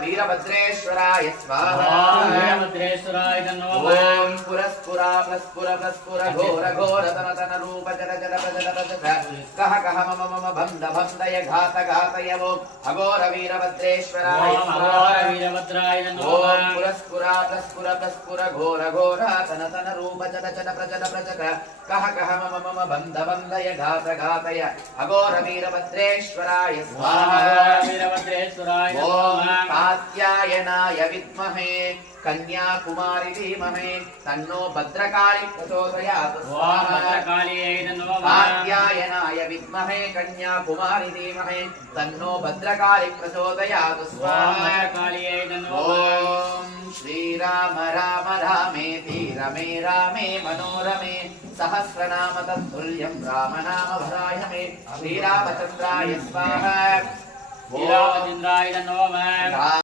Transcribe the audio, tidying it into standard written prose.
वीरभद्रेश्वराय स्वाहा वीरभद्रेश्वराय नमः ओम पुरस्पुरा प्लस्पुर घोर घोर तन रूप जल जल कह कह मम मम बंध बंधय घात घातय वो अघोर वीरभद्रेश्वराय स्वाहा वीरभद्राय नमः ओम पुरस्पुरा प्लस्पुर घोर घोर तन रूप जल जल कह कह मम मम बंध बंधय घात घातय अघोर वीरभद्रेश्वराय स्वाहा वीरभद्रेश्वराय नमः कात्यायनाय विद्महे कन्याकुमारी धीमहि तन्नो भद्रकाली प्रचोदयात् स्वाहा भद्रकालियै नमः कात्यायनाय विद्महे कन्याकुमारी धीमहि तन्नो भद्रकाली प्रचोदयात् स्वाहा भद्रकालियै नमः ओम श्रीराम राम रामेति रमे रामे मनोरमे सहस्रनाम तत्तुल्यं राम नाम भरायमे श्रीरामचन्द्राय स्वाहा वीरभद्राय नमः।